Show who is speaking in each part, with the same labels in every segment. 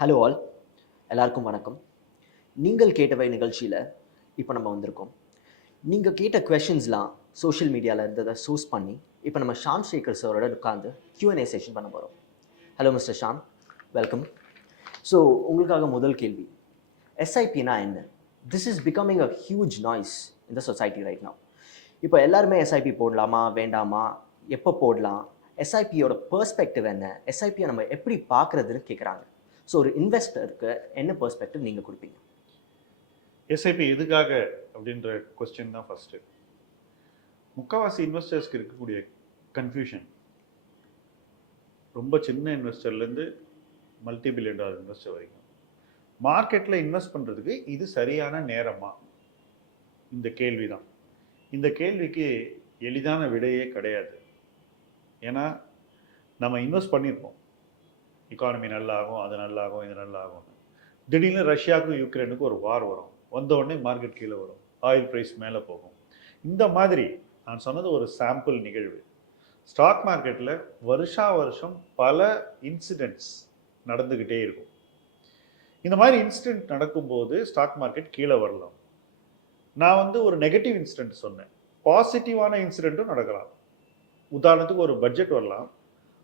Speaker 1: Hello all எல்லாருக்கும் வணக்கம். நீங்கள் கேட்டவை நிகழ்ச்சியில் இப்போ நம்ம வந்திருக்கோம். நீங்கள் கேட்ட கொஷின்ஸ்லாம் சோஷியல் மீடியாவில் இருந்ததை சூஸ் பண்ணி இப்போ நம்ம ஷாம் சேகர் சாரோட உட்காந்து கியூஎன்ஏ செஷன் பண்ண போகிறோம் hello mister Sham welcome so உங்களுக்காக முதல் கேள்வி. எஸ்ஐபினா என்ன? This is becoming a huge noise இந்த சொசைட்டி ரைட் நான் இப்போ எல்லாருமே எஸ்ஐபி போடலாமா வேண்டாமா? எப்போ போடலாம்? எஸ்ஐபியோட பர்ஸ்பெக்டிவ் என்ன? எஸ்ஐபியை நம்ம எப்படி பார்க்குறதுன்னு கேட்குறாங்க ஸோ ஒரு இன்வெஸ்டருக்கு என்ன பெர்ஸ்பெக்டிவ் நீங்கள் கொடுப்பீங்க?
Speaker 2: எஸ்ஐபி எதுக்காக அப்படின்ற கொஸ்டின் தான் ஃபஸ்ட்டு முக்கால்வாசி இன்வெஸ்டர்ஸ்க்கு இருக்கக்கூடிய கன்ஃபியூஷன் ரொம்ப சின்ன இன்வெஸ்டர்லேருந்து மல்டி பில்லியன் டாலர் இன்வெஸ்டர் வரைக்கும். மார்க்கெட்டில் இன்வெஸ்ட் பண்ணுறதுக்கு இது சரியான நேரமா? இந்த கேள்வி தான். இந்த கேள்விக்கு எளிதான விடையே கிடையாது. ஏன்னா நம்ம இன்வெஸ்ட் பண்ணியிருப்போம். எக்கானமி நல்லாகும் அது நல்லாகும் இது நல்லாகும். திடீர்னு ரஷ்யாவுக்கும் யுக்ரைனுக்கும் ஒரு வார் வரும். வந்த உடனே மார்க்கெட் கீழே வரும். ஆயில் ப்ரைஸ் மேலே போகும். இந்த மாதிரி நான் சொன்னது ஒரு சாம்பிள் நிகழ்வு. ஸ்டாக் மார்க்கெட்டில் வருஷா வருஷம் பல இன்சிடென்ட்ஸ் நடந்துக்கிட்டே இருக்கும். இந்த மாதிரி இன்சிடென்ட் நடக்கும்போது ஸ்டாக் மார்க்கெட் கீழே வரலாம். நான் வந்து ஒரு நெகட்டிவ் இன்சிடென்ட் சொன்னேன். பாசிட்டிவான இன்சிடென்ட்டும் நடக்கலாம். உதாரணத்துக்கு ஒரு பட்ஜெட் வரலாம்.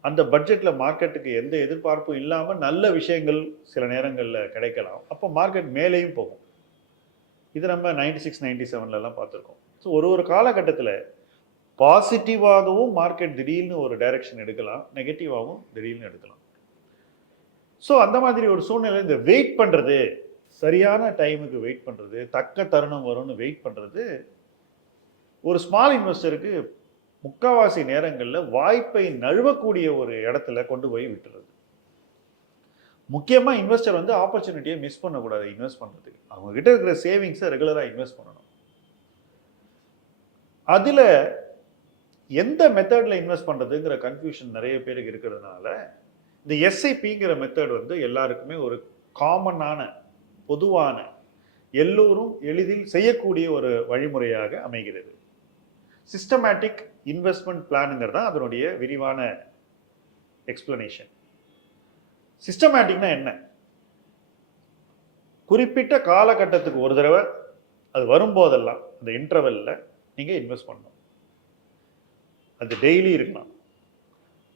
Speaker 2: அந்த பட்ஜெட்டில் மார்க்கெட்டுக்கு எந்த எதிர்பார்ப்பும் இல்லாமல் நல்ல விஷயங்கள் சில நேரங்களில் கிடைக்கலாம். அப்போ மார்க்கெட் மேலேயும் போகும். இது நம்ம நைன்டி சிக்ஸ் நைன்டி செவன்லலாம் பார்த்துருக்கோம். ஸோ ஒரு ஒரு காலகட்டத்தில் பாசிட்டிவாகவும் மார்க்கெட் திடீர்னு ஒரு டைரக்ஷன் எடுக்கலாம் நெகட்டிவாகவும் திடீர்னு எடுக்கலாம். ஸோ அந்த மாதிரி ஒரு சூழ்நிலை இந்த வெயிட் பண்ணுறது சரியான டைமுக்கு வெயிட் பண்ணுறது தக்க தருணம் வரும்னு வெயிட் பண்ணுறது ஒரு ஸ்மால் இன்வெஸ்டருக்கு முக்காவாசி நேரங்களில் வாய்ப்பை நழுவக்கூடிய ஒரு இடத்துல கொண்டு போய் விட்டுறது. முக்கியமாக இன்வெஸ்டர் வந்து ஆப்பர்ச்சுனிட்டியை மிஸ் பண்ணக்கூடாது இன்வெஸ்ட் பண்ணுறதுக்கு அவங்ககிட்ட இருக்கிற சேவிங்ஸை ரெகுலராக இன்வெஸ்ட் பண்ணணும். அதில் எந்த மெத்தடில் இன்வெஸ்ட் பண்ணுறதுங்கிற கன்ஃபியூஷன் நிறைய பேருக்கு இருக்கிறதுனால இந்த எஸ்ஐபிங்கிற மெத்தட் வந்து எல்லாருக்குமே ஒரு காமனான பொதுவான எல்லோரும் எளிதில் செய்யக்கூடிய ஒரு வழிமுறையாக அமைகிறது. சிஸ்டமேட்டிக் இன்வெஸ்ட்மெண்ட் பிளானுங்கிறது தான் அதனுடைய விரிவான எக்ஸ்பிளனேஷன் சிஸ்டமேட்டிக்னா என்ன? குறிப்பிட்ட காலகட்டத்துக்கு ஒரு தடவை அது வரும்போதெல்லாம் அந்த இன்டர்வெல்ல நீங்கள் இன்வெஸ்ட் பண்ணணும். அது டெய்லி இருக்கலாம்.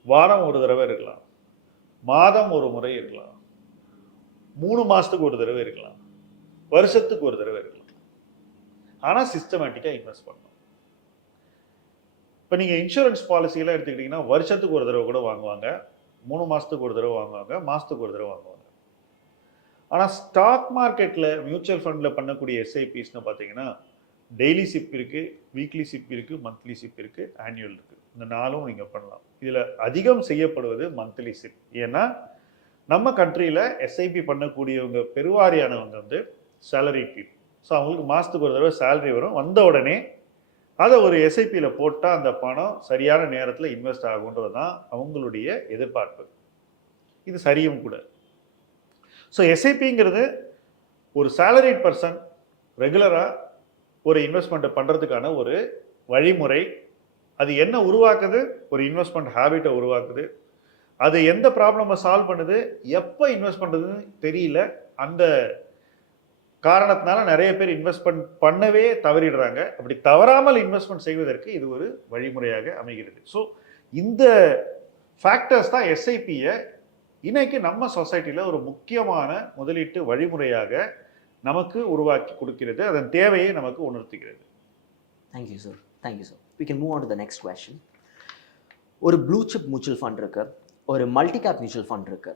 Speaker 2: வாரம் ஒரு தடவை இருக்கலாம். மாதம் ஒரு முறை இருக்கலாம். மூணு மாதத்துக்கு ஒரு தடவை இருக்கலாம். வருஷத்துக்கு ஒரு தடவை இருக்கலாம். ஆனால் சிஸ்டமேட்டிக்காக இன்வெஸ்ட் பண்ணணும். இப்போ நீங்கள் இன்சூரன்ஸ் பாலிசியெல்லாம் எடுத்துக்கிட்டிங்கன்னா வருஷத்துக்கு ஒரு தடவை கூட வாங்குவாங்க. மூணு மாதத்துக்கு ஒரு தடவை வாங்குவாங்க மாதத்துக்கு ஒரு தடவை வாங்குவாங்க. ஆனால் ஸ்டாக் மார்க்கெட்டில் மியூச்சுவல் ஃபண்டில் பண்ணக்கூடிய எஸ்ஐபிஸ்னு பார்த்தீங்கன்னா டெய்லி சிப் இருக்குது வீக்லி சிப் இருக்குது மந்த்லி சிப் இருக்குது ஆனுவல் இருக்குது இந்த நாளும் நீங்கள் பண்ணலாம். இதில் அதிகம் செய்யப்படுவது மந்த்லி சிப் ஏன்னா நம்ம கண்ட்ரியில் எஸ்ஐபி பண்ணக்கூடியவங்க பெருவாரியானவங்க வந்து சேலரி பீப்புள் ஸோ அவங்களுக்கு மாதத்துக்கு ஒரு தடவை சேலரி வரும். வந்த உடனே அதை ஒரு எஸ்ஐபியில் போட்டால் அந்த பணம் சரியான நேரத்தில் இன்வெஸ்ட் ஆகுன்றது தான் அவங்களுடைய எதிர்பார்ப்பு. இது சரியும் கூட. ஸோ எஸ்ஐபிங்கிறது ஒரு சேலரிட் பர்சன் ரெகுலராக ஒரு இன்வெஸ்ட்மெண்ட்டை பண்ணுறதுக்கான ஒரு வழிமுறை. அது என்ன உருவாக்குது? ஒரு இன்வெஸ்ட்மெண்ட் ஹேபிட்டை உருவாக்குது. அது எந்த ப்ராப்ளமை சால்வ் பண்ணுது? எப்போ இன்வெஸ்ட் பண்ணுறதுன்னு தெரியல. அந்த காரணத்தினால நிறைய பேர் இன்வெஸ்ட்மெண்ட் பண்ணவே தவறிடுறாங்க. அப்படி தவறாமல் இன்வெஸ்ட்மெண்ட் செய்வதற்கு இது ஒரு வழிமுறையாக அமைகிறது. ஸோ இந்த ஃபேக்டர்ஸ் தான் எஸ்ஐபியை இன்றைக்கி நம்ம சொசைட்டியில் ஒரு முக்கியமான முதலீட்டு வழிமுறையாக நமக்கு உருவாக்கி கொடுக்கிறது. அதன் தேவையை நமக்கு உணர்த்துகிறது.
Speaker 1: Thank you sir thank you sir we can move on to the next question. ஒரு ப்ளூ சிப் மியூச்சுவல் ஃபண்ட் இருக்கு. ஒரு மல்டி கேப் மியூச்சுவல் ஃபண்ட் இருக்கு.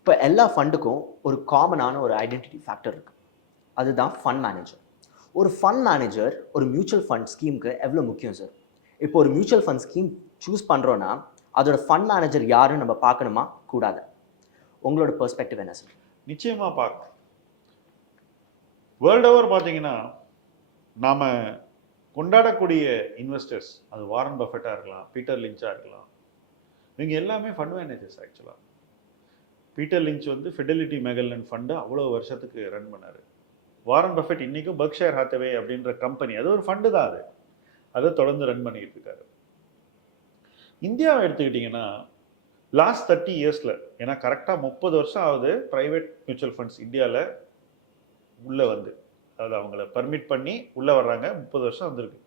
Speaker 1: இப்போ எல்லா ஃபண்டுக்கும் ஒரு காமனான ஒரு ஐடென்டிட்டி ஃபேக்டர் இருக்குது அதுதான் ஃபண்ட் மேனேஜர் ஒரு ஃபண்ட் மேனேஜர் ஒரு மியூச்சுவல் ஃபண்ட் ஸ்கீமுக்கு எவ்வளோ முக்கியம் சார் இப்போ ஒரு மியூச்சுவல் ஃபண்ட் ஸ்கீம் சூஸ் பண்ணுறோன்னா அதோட ஃபண்ட் மேனேஜர் யாருன்னு நம்ம பார்க்கணுமா? கூடாது. உங்களோட பெர்ஸ்பெக்டிவ் என்ன சார்
Speaker 2: நிச்சயமாக பார்க்கணும். வேர்ல்டு ஓவர் பார்த்தீங்கன்னா நாம் கொண்டாடக்கூடிய இன்வெஸ்டர்ஸ் அது வாரன் பஃபெட்டாக இருக்கலாம் பீட்டர் லிஞ்சாக இருக்கலாம். இவங்க எல்லாமே ஃபண்ட் மேனேஜர்ஸ் ஆக்சுவலாக பீட்டர் லிஞ்ச் வந்து ஃபெடலிட்டி மெகல்லன் ஃபண்டை அவ்வளோ வருஷத்துக்கு ரன் பண்ணார். வாரன் பஃபெட் இன்றைக்கும் பக்ஷேர் ஹாத்தவே அப்படின்ற கம்பெனி. அது ஒரு ஃபண்டு தான் அது. அதை தொடர்ந்து ரன் பண்ணிக்கிட்டு இருக்காரு. இந்தியாவை எடுத்துக்கிட்டிங்கன்னா லாஸ்ட் தேர்ட்டி இயர்ஸில் ஏன்னா கரெக்டாக முப்பது வருஷம் ஆகுது ப்ரைவேட் மியூச்சுவல் ஃபண்ட்ஸ் இந்தியாவில் உள்ளே வந்து. அதாவது அவங்கள பர்மிட் பண்ணி உள்ளே வர்றாங்க முப்பது வருஷம் வந்திருக்கு.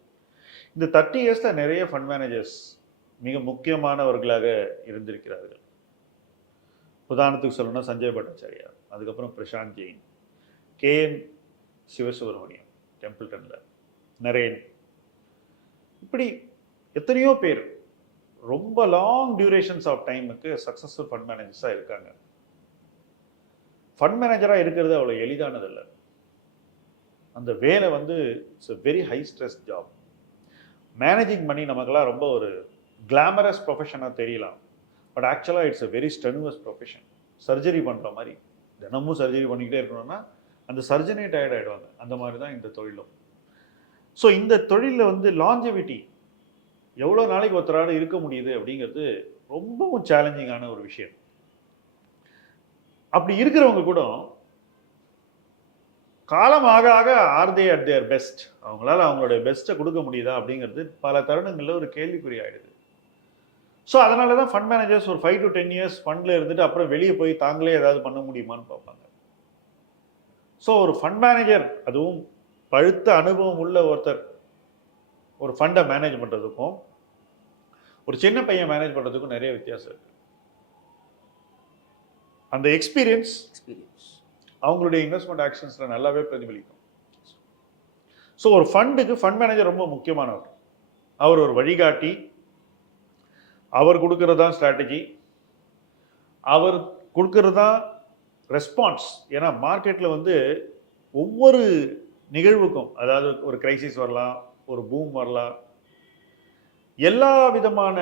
Speaker 2: இந்த தேர்ட்டி இயர்ஸில் நிறைய ஃபண்ட் மேனேஜர்ஸ் மிக முக்கியமானவர்களாக இருந்திருக்கிறார்கள். உதாரணத்துக்கு சொல்லணும்னா சஞ்சய் பட்டாச்சாரியா அதுக்கப்புறம் பிரசாந்த் ஜெயின் கேஎன் சிவசுப்ரமணியம் டெம்பிள்டனில் நரேன். இப்படி எத்தனையோ பேர் ரொம்ப லாங் டியூரேஷன்ஸ் ஆஃப் டைமுக்கு சக்ஸஸ்ஃபுல் ஃபண்ட் மேனேஜர்ஸாக இருக்காங்க. ஃபண்ட் மேனேஜராக இருக்கிறது அவ்வளோ எளிதானதில்லை அந்த வேலை வந்து it's a very high stress job managing பண்ணி நமக்கெல்லாம் ரொம்ப ஒரு கிளாமரஸ் ப்ரொஃபஷனாக தெரியலாம். பட் ஆக்சுவலாக it's a very strenuous profession surgery பண்ணுற மாதிரி தினமும் சர்ஜரி பண்ணிக்கிட்டே இருக்கணும்னா அந்த சர்ஜனே டயர்ட் ஆகிடுவாங்க அந்த மாதிரி தான் இந்த தொழிலும். ஸோ இந்த தொழிலில் வந்து லாஞ்சவிட்டி எவ்வளோ நாளைக்கு ஒருத்தரால இருக்க முடியுது அப்படிங்கிறது ரொம்பவும் சேலஞ்சிங்கான ஒரு விஷயம். அப்படி இருக்கிறவங்க கூட காலம் ஆக ஆக are they at their best அவங்களால அவங்களுடைய பெஸ்ட்டை கொடுக்க முடியுதா அப்படிங்கிறது பல தருணங்களில் ஒரு கேள்விக்குறி ஆயிடுது. ஸோ அதனால தான் ஃபண்ட் மேனேஜர்ஸ் ஒரு ஃபைவ் டு டென் இயர்ஸ் ஃபண்டில் இருந்துட்டு அப்புறம் வெளியே போய் தாங்களே ஏதாவது பண்ண முடியுமான்னு பார்ப்பாங்க ஸோ ஒரு ஃபண்ட் மேனேஜர் அதுவும் பழுத்த அனுபவம் உள்ள ஒருத்தர் ஒரு ஃபண்டை மேனேஜ் பண்ணுறதுக்கும் ஒரு சின்ன பையன் மேனேஜ் பண்ணுறதுக்கும் நிறைய வித்தியாசம் இருக்கு. அந்த எக்ஸ்பீரியன்ஸ்
Speaker 1: எக்ஸ்பீரியன்ஸ்
Speaker 2: அவங்களுடைய இன்வெஸ்ட்மெண்ட் ஆக்ஷன்ஸில் நல்லாவே பிரதிபலிக்கும். ஸோ ஒரு ஃபண்டுக்கு ஃபண்ட் மேனேஜர் ரொம்ப முக்கியமானவர். அவர் ஒரு வழிகாட்டி. அவர் கொடுக்கறது தான் ஸ்ட்ராட்டஜி அவர் கொடுக்கறது தான் ரெஸ்பான்ஸ் ஏன்னா மார்க்கெட்டில் வந்து ஒவ்வொரு நிகழ்வுக்கும் அதாவது ஒரு கிரைசிஸ் வரலாம் ஒரு பூம் வரலாம் எல்லா விதமான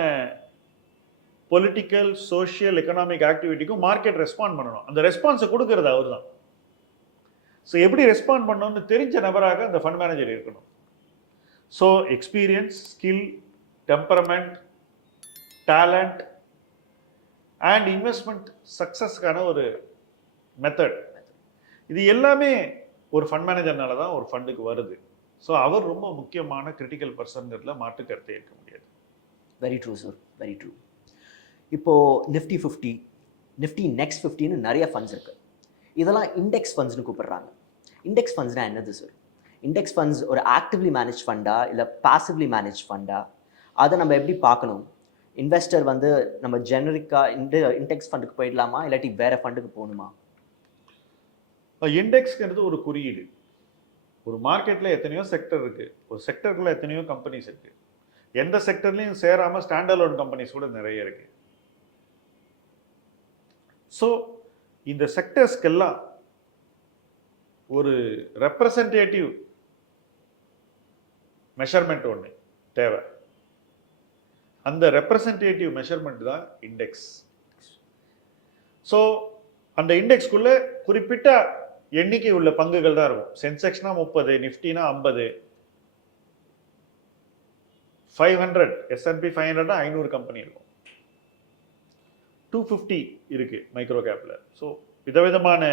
Speaker 2: பொலிட்டிக்கல் சோஷியல் எக்கனாமிக் ஆக்டிவிட்டிக்கும் மார்க்கெட் ரெஸ்பாண்ட் பண்ணணும். அந்த ரெஸ்பான்ஸை கொடுக்கறது அவர் தான் ஸோ எப்படி ரெஸ்பாண்ட் பண்ணணும்னு தெரிஞ்ச நபராக அந்த ஃபண்ட் மேனேஜர் இருக்கணும். So experience skill temperament talent and investment சக்ஸஸ்க்கான ஒரு மெத்தட் இது எல்லாமே ஒரு ஃபண்ட் மேனேஜர்னால தான் ஒரு ஃபண்டுக்கு வருது. ஸோ அவர் ரொம்ப முக்கியமான கிரிட்டிக்கல் பர்சன்கிறதுல மாற்று கருத்தை இருக்க முடியாது.
Speaker 1: Very true sir very true இப்போது நிஃப்டி ஃபிஃப்டி நிஃப்டி நெக்ஸ்ட் ஃபிஃப்டின்னு நிறைய ஃபண்ட்ஸ் இருக்குது இதெல்லாம் இண்டெக்ஸ் ஃபண்ட்ஸ்னு கூப்பிடுறாங்க. இண்டெக்ஸ் ஃபண்ட்ஸ்னால் என்னது சார் இண்டெக்ஸ் ஃபண்ட்ஸ் ஒரு ஆக்டிவ்லி மேனேஜ் ஃபண்டா இல்லை பாசிவ்லி மேனேஜ் ஃபண்டா அதை நம்ம எப்படி பார்க்கணும்? இன்வெஸ்டர் வந்து நம்ம ஜெனரிக்காக இந்த இண்டெக்ஸ் ஃபண்டுக்கு போயிடலாமா இல்லாட்டி வேறு ஃபண்டுக்கு போகணுமா?
Speaker 2: இண்டெக்ஸ்ங்கிறது ஒரு குறியீடு. ஒரு மார்க்கெட்டில் எத்தனையோ செக்டர் இருக்குது ஒரு செக்டருக்குள்ளே எத்தனையோ கம்பெனிஸ் இருக்குது எந்த செக்டர்லையும் சேராமல் ஸ்டாண்டர்லோன் கம்பெனிஸ் கூட நிறைய இருக்குது ஸோ இந்த செக்டர்ஸ்க்கெல்லாம் ஒரு ரெப்ரசன்டேட்டிவ் மெஷர்மெண்ட் ஒன்று தேவை. அந்த ரெப்ரசன்டேட்டிவ் மெஷர்மெண்ட் தான் இண்டெக்ஸ் ஸோ அந்த இண்டெக்ஸ்க்குள்ளே குறிப்பிட்ட எண்ணிக்கை உள்ள பங்குகள் தான் இருக்கும். சென்செக்ஸ்னா முப்பது நிஃப்டினா ஐம்பது. Five hundred S and P five ஹண்ட்ரட்னா ஐநூறு கம்பெனி இருக்கும். டூ ஃபிஃப்டி இருக்கு மைக்ரோ கேப்பில் ஸோ விதவிதமான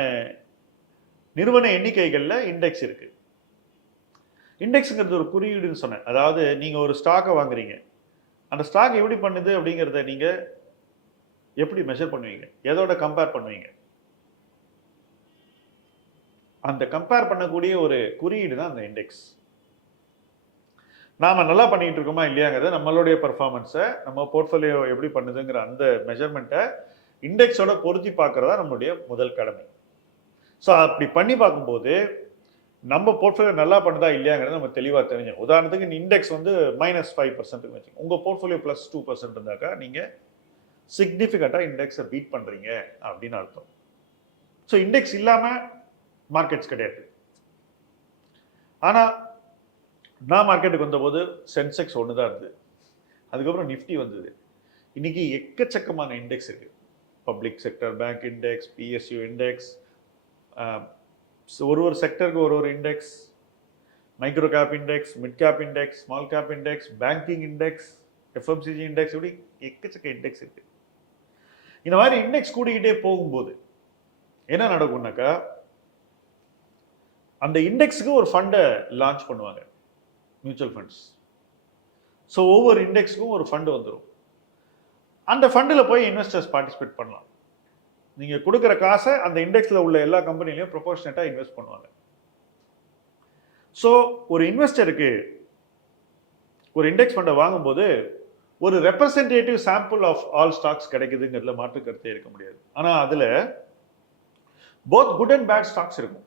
Speaker 2: நிறுவன எண்ணிக்கைகளில் இண்டெக்ஸ் இருக்கு. இண்டெக்ஸுங்கிறது ஒரு குறியீடுன்னு சொன்னேன். அதாவது நீங்கள் ஒரு ஸ்டாக்கை வாங்குறீங்க. அந்த ஸ்டாக் எப்படி பண்ணுது அப்படிங்கிறத நீங்கள் எப்படி மெஷர் பண்ணுவீங்க? எதோட கம்பேர் பண்ணுவீங்க? அந்த கம்பேர் பண்ணக்கூடிய ஒரு குறியீடு தான் அந்த இண்டெக்ஸ் நாம் நல்லா பண்ணிகிட்டு இருக்கோமா இல்லையாங்கிறத நம்மளுடைய பர்ஃபார்மன்ஸை நம்ம போர்ட்ஃபோலியோ எப்படி பண்ணுதுங்கிற அந்த மெஷர்மெண்ட்டை இண்டெக்ஸோட பொருத்தி பார்க்கறதா நம்மளுடைய முதல் கடமை. ஸோ அப்படி பண்ணி பார்க்கும்போது நம்ம போர்ட்ஃபோலியோ நல்லா பண்ணுதா இல்லையாங்கிறத நம்ம தெளிவாக தெரிஞ்சோம் உதாரணத்துக்கு இண்டெக்ஸ் வந்து மைனஸ் ஃபைவ் பர்சன்ட்டுக்கு வச்சுக்கோங்க. உங்கள் போர்ட்ஃபோலியோ ப்ளஸ் டூ பர்சன்ட் இருந்தாக்கா நீங்கள் சிக்னிஃபிகண்ட்டாக இண்டெக்ஸை பீட் பண்ணுறீங்க அப்படின்னு அர்த்தம். ஸோ இண்டெக்ஸ் இல்லாமல் மார்க்கெட்ஸ் கிடையாது. ஆனால் நான் மார்க்கெட்டுக்கு வந்தபோது சென்செக்ஸ் ஒன்று தான் இருந்தது. அதுக்கப்புறம் நிஃப்டி வந்தது. இன்னைக்கு எக்கச்சக்கமான இண்டெக்ஸ் இருக்குது public sector bank index PSU index ஒரு ஒரு செக்டருக்கு ஒரு ஒரு index micro cap index mid cap index small cap index banking index FMCG index இப்படி எக்கச்சக்க இண்டெக்ஸ் இருக்குது இந்த மாதிரி இண்டெக்ஸ் கூடிக்கிட்டே போகும்போது என்ன நடக்கும்னாக்கா அந்த இண்டெக்ஸுக்கு ஒரு ஃபண்டை லான்ச் பண்ணுவாங்க. மியூச்சுவல் ஃபண்ட்ஸ் ஸோ ஒவ்வொரு இண்டெக்ஸுக்கும் ஒரு ஃபண்டு வந்துடும் அந்த ஃபண்டில் போய் இன்வெஸ்டர்ஸ் பார்ட்டிசிபேட் பண்ணலாம். நீங்கள் கொடுக்குற காசை அந்த இண்டெக்ஸில் உள்ள எல்லா கம்பெனிலையும் ப்ரொபோஷனேட்டாக இன்வெஸ்ட் பண்ணுவாங்க. ஸோ ஒரு இன்வெஸ்டருக்கு ஒரு இண்டெக்ஸ் ஃபண்டை வாங்கும்போது ஒரு representative sample of all stocks கிடைக்குதுங்கிறதுல மாற்று கருத்தே இருக்க முடியாது. ஆனால் அதில் both good and bad stocks இருக்கும்.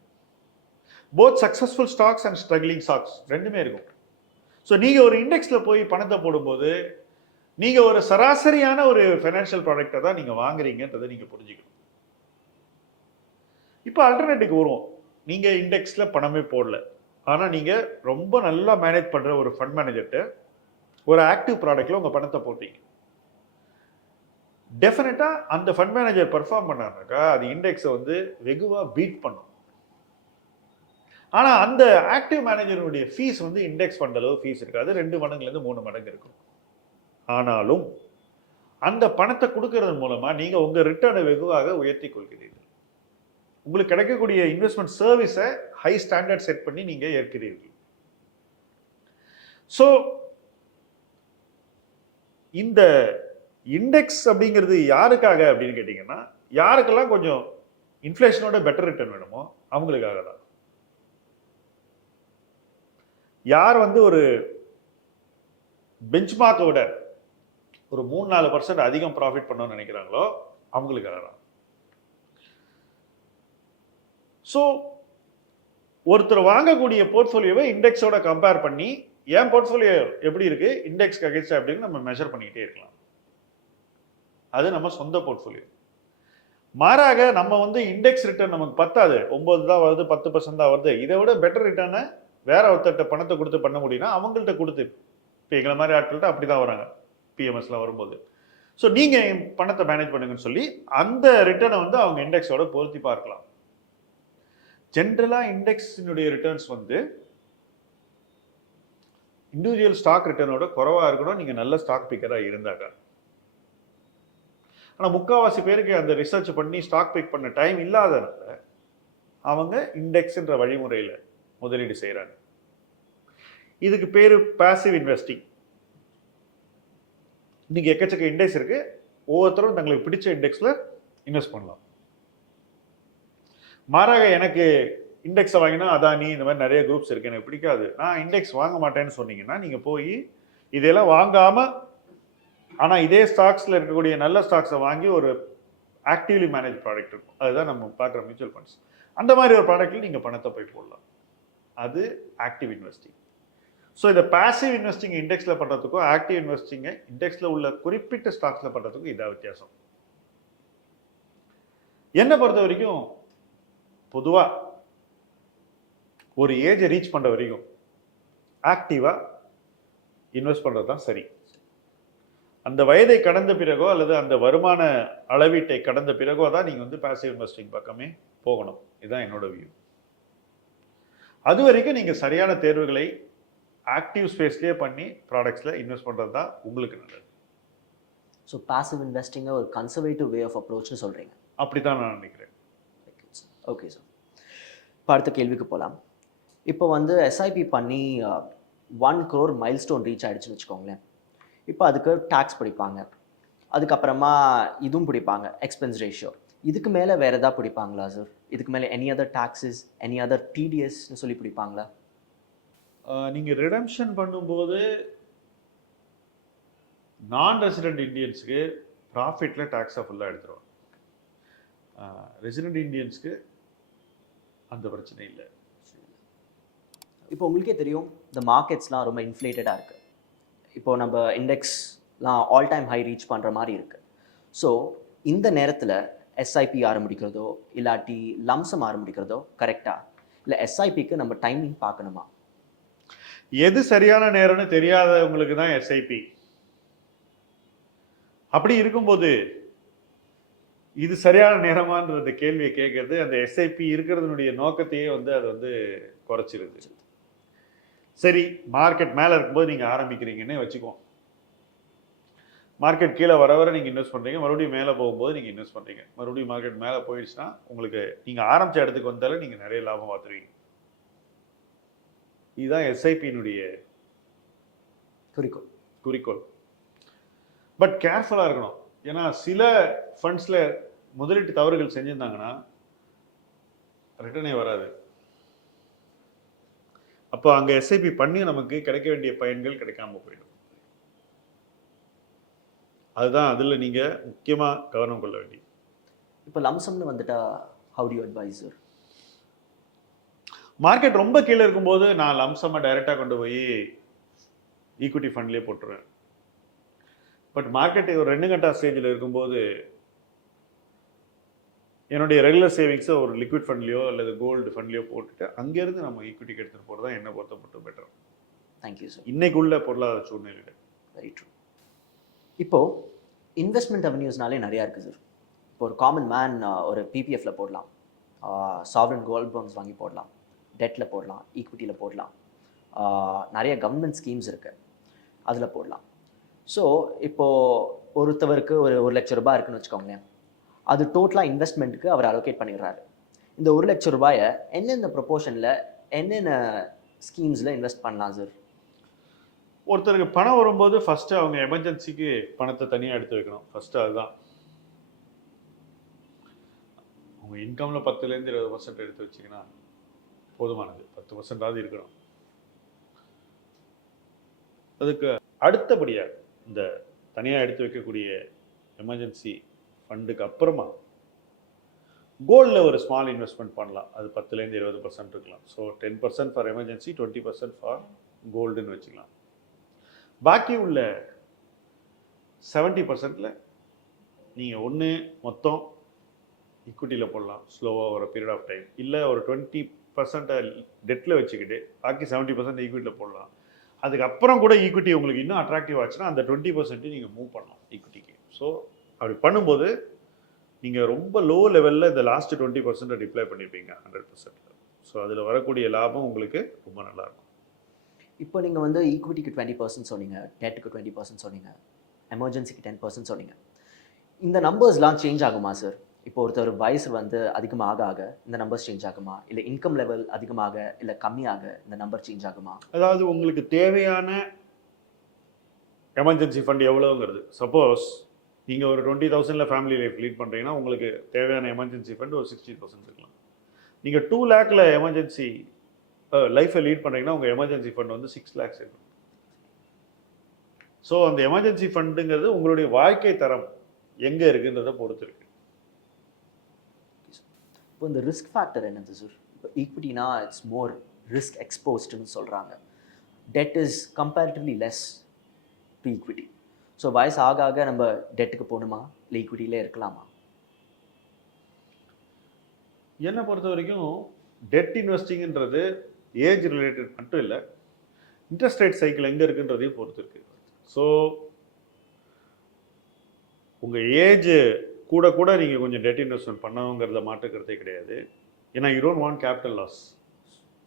Speaker 2: Both successful stocks and struggling stocks ரெண்டுமே இருக்கும். ஸோ நீங்கள் ஒரு இண்டெக்ஸில் போய் பணத்தை போடும்போது நீங்கள் ஒரு சராசரியான ஒரு ஃபைனான்ஷியல் ப்ராடக்டை தான் நீங்கள் வாங்குறீங்கன்றதை நீங்கள் புரிஞ்சுக்கணும். இப்போ அல்டர்னேட்டிவ்க்கு வருவோம். நீங்கள் இண்டெக்ஸில் பணமே போடல. ஆனால் நீங்கள் ரொம்ப நல்லா மேனேஜ் பண்ணுற ஒரு ஃபண்ட் மேனேஜர்கிட்ட ஒரு ஆக்டிவ் ப்ராடக்ட்டில் உங்கள் பணத்தை போட்டீங்க. டெஃபினட்டாக அந்த ஃபண்ட் மேனேஜர் பர்ஃபார்ம் பண்ணாருனாக்கா அது இண்டெக்ஸை வந்து வெகுவாக பீட் பண்ணும். ஆனால் அந்த ஆக்டிவ் மேனேஜருடைய ஃபீஸ் வந்து இண்டெக்ஸ் ஃபண்ட் அளவு ஃபீஸ் இருக்காது ரெண்டு மடங்குலேருந்து மூணு மடங்கு இருக்கும். ஆனாலும் அந்த பணத்தை கொடுக்கறது மூலமாக நீங்கள் உங்கள் ரிட்டர்னை வெகுவாக உயர்த்தி கொள்கிறீர்கள். உங்களுக்கு கிடைக்கக்கூடிய இன்வெஸ்ட்மெண்ட் சர்வீஸை ஹை ஸ்டாண்டர்ட் செட் பண்ணி நீங்கள் ஏற்கிறீர்கள். ஸோ இந்த இண்டெக்ஸ் அப்படிங்கிறது யாருக்காக அப்படின்னு கேட்டிங்கன்னா யாருக்கெல்லாம் கொஞ்சம் இன்ஃப்ளேஷனோட பெட்டர் ரிட்டர்ன் வேணுமோ அவங்களுக்காக தான். யார் வந்து ஒரு பெஞ்ச்மார்க்கை விட ஒரு மூணு நாலு பர்சன்ட் அதிகம் ப்ராஃபிட் பண்ணணும்னு நினைக்கிறாங்களோ அவங்களுக்கு தான். ஸோ ஒருத்தர் வாங்கக்கூடிய போர்ட்ஃபோலியோவை இண்டெக்ஸோட கம்பேர் பண்ணி என் போர்ட்ஃபோலியோ எப்படி இருக்கு இண்டெக்ஸ் அகேன்ஸ்ட் அப்படின்னு நம்ம மெஷர் பண்ணிக்கிட்டே இருக்கலாம். அது நம்ம சொந்த போர்ட்ஃபோலியோ மாறாக நம்ம வந்து இண்டெக்ஸ் ரிட்டர்ன் நமக்கு பத்தாது. ஒன்பது தான் வருது பத்து பர்சன்ட் தான் வருது. இதை விட பெட்டர் ரிட்டர்னை வேற ஒருத்தர்கிட்ட பணத்தை கொடுத்து பண்ண முடியும்னா அவங்கள்ட்ட கொடுத்து இப்போ எங்களை மாதிரி ஆட்கள்கிட்ட அப்படி தான் வராங்க பிஎம்எஸ்லாம் வரும்போது. ஸோ நீங்கள் பணத்தை மேனேஜ் பண்ணுங்கன்னு சொல்லி அந்த ரிட்டர்னை வந்து அவங்க இண்டெக்ஸோட பொருத்தி பார்க்கலாம். ஜென்ரலாக இண்டெக்ஸினுடைய ரிட்டர்ன்ஸ் வந்து இண்டிவிஜுவல் ஸ்டாக் ரிட்டர்னோட குறைவாக இருக்கணும் நீங்கள் நல்ல ஸ்டாக் பிக்கராக இருந்தாக்கா. ஆனால் முக்கால்வாசி பேருக்கு அந்த ரிசர்ச் பண்ணி ஸ்டாக் பிக் பண்ண டைம் இல்லாதனால அவங்க இண்டெக்ஸ்ன்ற வழிமுறையில் முதலீடு செய்கிறாங்க இதுக்கு பேர் பாசிவ் இன்வெஸ்டிங் இன்னைக்கு எக்கச்சக்க இண்டெக்ஸ் இருக்கு. ஒவ்வொருத்தரும் தங்களுக்கு பிடிச்ச இண்டெக்ஸில் இன்வெஸ்ட் பண்ணலாம். மாறாக எனக்கு இண்டெக்ஸை வாங்கினா அதானி இந்த மாதிரி நிறைய குரூப்ஸ் இருக்கு. எனக்கு பிடிக்காது. நான் இண்டெக்ஸ் வாங்க மாட்டேன்னு சொன்னீங்கன்னா நீங்கள் போய் இதெல்லாம் வாங்காமல் ஆனால் இதே ஸ்டாக்ஸில் இருக்கக்கூடிய நல்ல ஸ்டாக்ஸை வாங்கி ஒரு ஆக்டிவ்லி மேனேஜ் ப்ராடக்ட் இருக்கும். அதுதான் நம்ம பார்க்குற மியூச்சுவல் ஃபண்ட்ஸ் அந்த மாதிரி ஒரு ப்ராடக்ட்டில் நீங்கள் பணத்தை போய் போடலாம். அது ஆக்டிவ் இன்வெஸ்டிங் ஸோ இந்த பேசிவ் இன்வெஸ்டிங் இண்டெக்ஸில் பண்ணுறதுக்கும் ஆக்டிவ் இன்வெஸ்டிங்கை இண்டெக்ஸில் உள்ள குறிப்பிட்ட ஸ்டாக்ஸில் பண்ணுறதுக்கும் இதான் வித்தியாசம். என்னை பொறுத்த வரைக்கும் பொதுவாக ஒரு ஏஜை ரீச் பண்ணுற வரைக்கும் ஆக்டிவாக இன்வெஸ்ட் பண்ணுறது தான் சரி. அந்த வயதை கடந்த பிறகோ அல்லது அந்த வருமான அளவீட்டை கடந்த பிறகோ தான் நீங்கள் வந்து பேசிவ் இன்வெஸ்டிங் பக்கமே போகணும். இதுதான் என்னோட வியூ அது வரைக்கும் நீங்கள் சரியான தேர்வுகளை ஆக்டிவ் ஸ்பேஸ்லேயே பண்ணி ப்ராடக்ட்ஸில் இன்வெஸ்ட் பண்ணுறது தான் உங்களுக்கு நல்லது.
Speaker 1: ஸோ பாசிவ் இன்வெஸ்டிங்கை ஒரு கன்சர்வேட்டிவ் வே ஆஃப் அப்ரோச்னு சொல்கிறீங்க
Speaker 2: அப்படி தான் நான் நினைக்கிறேன்.
Speaker 1: ஓகே சார் இப்போ அடுத்த கேள்விக்கு போகலாம் இப்போ வந்து எஸ்ஐபி பண்ணி one crore milestone reach ஆயிடுச்சுன்னு வச்சுக்கோங்களேன். இப்போ அதுக்கு டேக்ஸ் பிடிப்பாங்க. அதுக்கப்புறமா இதுவும் பிடிப்பாங்க எக்ஸ்பென்ஸ் ரேஷியோ இதுக்கு மேலே வேறு எதாவது பிடிப்பாங்களா சார் இதுக்கு மேலே any other taxes any other டிடிஎஸ்னு சொல்லி பிடிப்பாங்களா?
Speaker 2: நீங்கள் ரிடம்ஷன் பண்ணும்போது நான் ரெசிடென்ட் இந்தியன்ஸுக்கு ப்ராஃபிட்டில் டேக்ஸை ஃபுல்லாக எடுத்துருவாங்க. ரெசிடென்ட் இந்தியன்ஸ்க்கு அந்த பிரச்சனை இல்லை.
Speaker 1: இப்போ உங்களுக்கே தெரியும் இந்த மார்க்கெட்ஸ்லாம் ரொம்ப இன்ஃப்ளேட்டடாக இருக்குது இப்போ நம்ம இண்டெக்ஸ்லாம் ஆல் டைம் ஹை ரீச் பண்ணுற மாதிரி இருக்குது ஸோ இந்த நேரத்தில் எஸ்ஐபி ஆரம்பிக்கிறதோ இல்லாட்டி லம்சம் ஆரம்பிக்கிறதோ கரெக்டாக இல்லை எஸ்ஐபிக்கு நம்ம டைமிங் பார்க்கணுமா?
Speaker 2: எது சரியான நேரம்னு தெரியாதவங்களுக்கு தான் எஸ்ஐபி அப்படி இருக்கும்போது இது சரியான நேரமான்றது கேள்வியை கேட்கறது அந்த எஸ்ஐபி இருக்கிறதுனுடைய நோக்கத்தையே வந்து அது வந்து குறைச்சிருது. சரி மார்க்கெட் மேலே இருக்கும்போது நீங்கள் ஆரம்பிக்கிறீங்கன்னே வச்சுக்குவோம். மார்க்கெட் கீழே வர வர நீங்கள் இன்வெஸ்ட் பண்ணுறீங்க மறுபடியும் மேலே போகும்போது நீங்கள் இன்வெஸ்ட் பண்ணுறீங்க மறுபடியும் மார்க்கெட் மேலே போயிடுச்சுன்னா உங்களுக்கு நீங்கள் ஆரம்பித்த இடத்துக்கு வந்தாலும் நீங்கள் நிறைய லாபம் பார்த்துருவீங்க. இதுதான் எஸ்ஐபியினுடைய
Speaker 1: குறிக்கோள்.
Speaker 2: குறிக்கோள். பட் கேர்ஃபுல்லாக இருக்கணும். ஏன்னா சில ஃபண்ட்ஸில் முதலீட்டு தவறுகள் செஞ்சிருந்தாங்கன்னா ரிட்டர்னே வராது. அப்போ அங்கே எஸ்ஐபி பண்ணி நமக்கு கிடைக்க வேண்டிய பயன்கள் கிடைக்காம போயிடும். அதுதான் அதில் நீங்கள் முக்கியமாக கவனம் கொள்ள வேண்டியது.
Speaker 1: இப்போ லம்சம்னு வந்துட்டா ஹவு டு அட்வைசர்
Speaker 2: மார்க்கெட் ரொம்ப கீழே இருக்கும்போது நான் லம்சமாக டைரெக்டாக கொண்டு போய் ஈக்விட்டி ஃபண்ட்லேயே போட்டுருவேன். பட் மார்க்கெட் ஒரு ரெண்டு கட்டா ஸ்டேஜில் இருக்கும்போது என்னுடைய ரெகுலர் சேவிங்ஸை ஒரு லிக்விட் ஃபண்ட்லையோ அல்லது கோல்டு ஃபண்ட்லையோ போட்டுட்டு அங்கேருந்து நம்ம ஈக்விட்டிக்கு எடுத்துகிட்டு போகிறது தான் என்ன பொறுத்த மட்டும் பெட்டர்
Speaker 1: தேங்க்யூ சார்
Speaker 2: இன்னைக்குள்ள பொருளாதார சூழ்நிலையில்.
Speaker 1: வெரி இப்போது இன்வெஸ்ட்மெண்ட் அவென்யூஸ்னாலே நிறையா இருக்குது சார் இப்போ ஒரு காமன் மேன் ஒரு பிபிஎஃப்ல போடலாம். சாவரன் கோல்ட் பாண்ட்ஸ் வாங்கி போடலாம். டெட்டில் போடலாம். ஈக்விட்டியில் போடலாம். நிறைய கவர்மெண்ட் ஸ்கீம்ஸ் இருக்குது அதில் போடலாம். ஸோ இப்போது ஒருத்தவருக்கு ஒரு ஒரு லட்ச ரூபாய் இருக்குன்னு வச்சுக்கோங்களேன். அது டோட்டலாக இன்வெஸ்ட்மெண்ட்டுக்கு அவர் அலோகேட் பண்ணிடுறாரு. இந்த ஒரு லட்ச ரூபாயை என்னென்ன ப்ரொபோர்ஷனில் என்னென்ன ஸ்கீம்ஸில் இன்வெஸ்ட் பண்ணலாம் சார்
Speaker 2: ஒருத்தருக்கு பணம் வரும்போது ஃபஸ்ட்டு அவங்க எமர்ஜென்சிக்கு பணத்தை தனியாக எடுத்து வைக்கணும். ஃபஸ்ட்டு அதுதான். அவங்க இன்கமில் பத்துலேருந்து இருபது பர்சன்ட் எடுத்து வச்சிங்கன்னா போதுமானது. பத்து பர்சன்டாவது இருக்கணும். அதுக்கு அடுத்தபடியாக இந்த தனியாக எடுத்து வைக்கக்கூடிய எமர்ஜென்சி ஃபண்டுக்கு அப்புறமா கோல்டில் ஒரு ஸ்மால் இன்வெஸ்ட்மெண்ட் பண்ணலாம். அது பத்துலேருந்து இருபது பர்சன்ட் இருக்கலாம். So ten percent for emergency twenty percent for கோல்டுன்னு வச்சுக்கலாம். பாக்கி உள்ள செவன்ட்டி பர்சன்டில் நீங்கள் ஒன்று மொத்தம் ஈக்விட்டியில் போடலாம். ஸ்லோவாக ஒரு பீரியட் ஆஃப் டைம் இல்லை ஒரு டுவெண்ட்டி பர்சன்ட்டை டெட்டில் வச்சுக்கிட்டு பாக்கி செவன்ட்டி பர்சன்ட் ஈக்விட்டியில் போடலாம். அதுக்கப்புறம் கூட ஈக்விட்டி உங்களுக்கு இன்னும் அட்ராக்டிவ் ஆச்சுன்னா அந்த டுவெண்ட்டி பர்சன்ட்டு நீங்கள் மூவ் பண்ணலாம் ஈக்விட்டிக்கு ஸோ அப்படி பண்ணும்போது நீங்கள் ரொம்ப லோ லெவலில் இந்த லாஸ்ட் டுவெண்ட்டி பர்சன்ட்டை டிப்ளை பண்ணியிருப்பீங்க ஹண்ட்ரட் பர்சன்ட்டில் ஸோ அதில் வரக்கூடிய லாபம் உங்களுக்கு ரொம்ப நல்லாயிருக்கும்
Speaker 1: இப்போ நீங்கள் வந்து ஈக்விட்டிக்கு டுவெண்ட்டி பர்சன்ட் சொன்னீங்க டெட்டுக்கு டுவெண்ட்டி பர்சன்ட் சொன்னீங்க எமர்ஜென்சிக்கு டென் பர்சன்ட் சொன்னீங்க. இந்த நம்பர்ஸ்லாம் சேஞ்ச் ஆகுமா சார் இப்போ ஒருத்தர் வயசு வந்து அதிகமாக ஆக ஆக இந்த நம்பர்ஸ் சேஞ்ச் ஆகுமா? இல்லை இன்கம் லெவல் அதிகமாக இல்லை கம்மியாக இந்த நம்பர் சேஞ்ச் ஆகுமா?
Speaker 2: அதாவது உங்களுக்கு தேவையான எமர்ஜென்சி ஃபண்ட் எவ்வளோங்கிறது சப்போஸ் நீங்கள் ஒரு டுவெண்ட்டி தௌசண்டில் ஃபேமிலி லைஃப் லீட் பண்ணுறீங்கன்னா உங்களுக்கு தேவையான எமர்ஜென்சி ஃபண்ட் ஒரு சிக்ஸ்டி தௌசண்ட் இருக்கலாம். நீங்கள் டூ லேக்கில் எமர்ஜென்சி லைஃப்பை லீட் பண்ணுறீங்கன்னா உங்கள் எமர்ஜென்சி ஃபண்ட் வந்து சிக்ஸ் லேக்ஸ் இருக்கும் ஸோ அந்த எமர்ஜென்சி ஃபண்டுங்கிறது உங்களுடைய வாழ்க்கை தரம் எங்கே இருக்குன்றதை பொறுத்து இருக்கு.
Speaker 1: இப்போ இந்த ரிஸ்க் ஃபேக்டர் என்னது சார் இப்போ ஈக்விட்டினா இட்ஸ் மோர் ரிஸ்க் எக்ஸ்போஸ்டுன்னு சொல்கிறாங்க debt is comparatively less to equity so வயசு ஆக ஆக நம்ம டெட்டுக்கு போகணுமா? இல்லை ஈக்விட்டியிலே இருக்கலாமா?
Speaker 2: என்னை பொறுத்த வரைக்கும் டெட் இன்வெஸ்டிங்ன்றது ஏஜ் ரிலேட்டட் மட்டும் இல்லை இன்ட்ரெஸ்ட் ரேட் சைக்கிள் எங்கே இருக்குன்றதையும் பொறுத்து இருக்கு ஸோ உங்கள் ஏஜ் கூட கூட நீங்கள் கொஞ்சம் டெட் இன்வெஸ்ட்மெண்ட் பண்ணணுங்கிறத மாற்றுக்கிறதே கிடையாது. ஏன்னா you don't want capital loss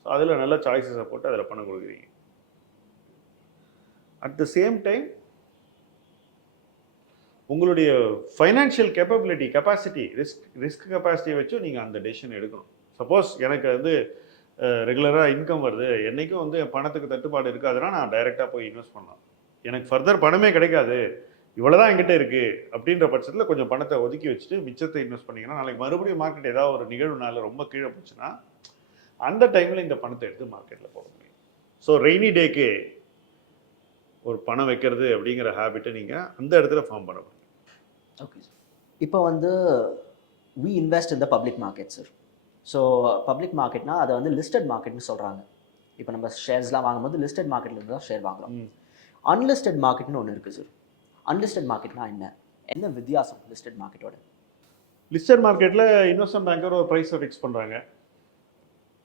Speaker 2: so அதில் நல்ல சாய்ஸஸை போட்டு அதில் பணம் கொடுக்குறீங்க. அட் த சேம் டைம் உங்களுடைய financial capability capacity risk risk கெப்பாசிட்டியை வச்சும் நீங்கள் அந்த டெசிஷன் எடுக்கணும். சப்போஸ் எனக்கு வந்து ரெகுலராக இன்கம் வருது. என்றைக்கும் வந்து என் பணத்துக்கு தட்டுப்பாடு இருக்காதுன்னா நான் டைரெக்டாக போய் இன்வெஸ்ட் பண்ணலாம். எனக்கு ஃபர்தர் பணமே கிடைக்காது. இவ்வளோதான் என்கிட்ட இருக்குது அப்படின்ற பட்சத்தில் கொஞ்சம் பணத்தை ஒதுக்கி வச்சுட்டு மிச்சத்தை இன்வெஸ்ட் பண்ணிங்கன்னா நாளைக்கு மறுபடியும் மார்க்கெட் ஏதாவது ஒரு நிகழ்வுனால ரொம்ப கீழே போச்சுன்னா அந்த டைமில் இந்த பணத்தை எடுத்து மார்க்கெட்டில் போட முடியும். ஸோ ரெய்னி டேக்கு ஒரு பணம் வைக்கிறது அப்படிங்கிற ஹேபிட்டை நீங்கள் அந்த இடத்துல ஃபார்ம் பண்ண முடியும்.
Speaker 1: ஓகே சார் இப்போ வந்து we invest in the public market sir so public மார்க்கெட்னா அதை வந்து லிஸ்டட் மார்க்கெட்னு சொல்கிறாங்க இப்போ நம்ம ஷேர்ஸ்லாம் வாங்கும்போது லிஸ்டட் மார்க்கெட்ல இருந்து தான் ஷேர் வாங்குறோம். அன்லிஸ்டட் மார்க்கெட்னு ஒன்று இருக்குது சார் அன்லிஸ்டட் மார்க்கெட்னா என்ன? என்ன வித்தியாசம் லிஸ்டட் மார்க்கெட்டோட
Speaker 2: லிஸ்டட் மார்க்கெட்டில் இன்வெஸ்ட்மெண்ட் பேங்கர் ஒரு ப்ரைஸை ஃபிக்ஸ் பண்ணுறாங்க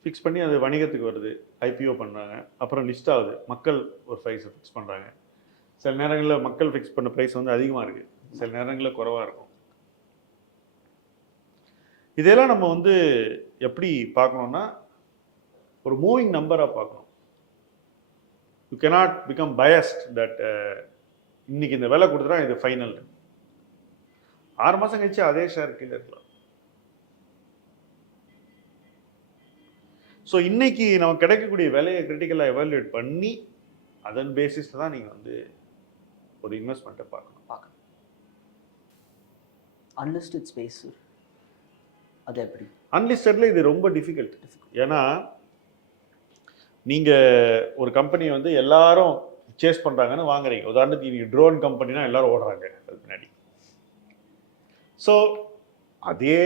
Speaker 2: ஃபிக்ஸ் பண்ணி அது வணிகத்துக்கு வருது. ஐபிஓ பண்ணுறாங்க அப்புறம் லிஸ்ட் ஆகுது. மக்கள் ஒரு ப்ரைஸை ஃபிக்ஸ் பண்ணுறாங்க சில நேரங்களில் மக்கள் ஃபிக்ஸ் பண்ண ப்ரைஸ் வந்து அதிகமாக இருக்குது சில நேரங்களில் குறைவாக இருக்கும். இதெல்லாம் நம்ம வந்து எப்படி பார்க்கணுன்னா ஒரு மூவிங் நம்பராக பார்க்கணும். You cannot become biased that இன்னைக்கு இந்த விலை கொடுத்துட்டா இது ஃபைனல் ஆறு மாதம் கழிச்சு அதே ஷேர் கீழே இருக்கலாம். ஸோ இன்னைக்கு நமக்கு கிடைக்கக்கூடிய விலையை கிரிட்டிக்கலாக எவாலுவேட் பண்ணி அதன் பேசிஸில் தான் நீங்கள் வந்து ஒரு இன்வெஸ்ட்மெண்ட்டை பார்க்கணும்.
Speaker 1: பார்க்கணும். அன்லிஸ்டட் ஸ்பேஸ் அது எப்படி?
Speaker 2: அன்லிஸ்டட்ல இது ரொம்ப டிஃபிகல்ட் ஏன்னா நீங்கள் ஒரு கம்பெனியை வந்து எல்லாரும் சேஸ் பண்ணுறாங்கன்னு வாங்குறீங்க. உதாரணத்துக்கு நீங்கள் ட்ரோன் கம்பெனினா எல்லாரும் ஓடுறாங்க அது பின்னாடி ஸோ அதே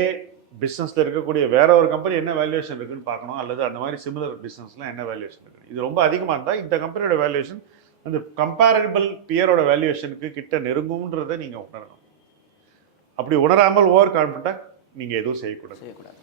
Speaker 2: பிஸ்னஸில் இருக்கக்கூடிய வேற ஒரு கம்பெனி என்ன வேல்யூவேஷன் இருக்குன்னு பார்க்கணும் அல்லது அந்த மாதிரி சிமிலர் பிஸ்னஸ்லாம் என்ன வேல்யூவேஷன் இருக்கு இது ரொம்ப அதிகமாக இருந்தால் இந்த கம்பெனியோட வேல்யூவேஷன் அந்த கம்பேரபிள் பியரோட வேல்யூவேஷனுக்கு கிட்ட நெருங்கும்ன்றதை நீங்கள் உணரணும். அப்படி உணராமல் ஓவர் கான்ஃபிடண்ட்டாக நீங்கள் எதுவும் செய்யக்கூடாது.
Speaker 1: செய்யக்கூடாது.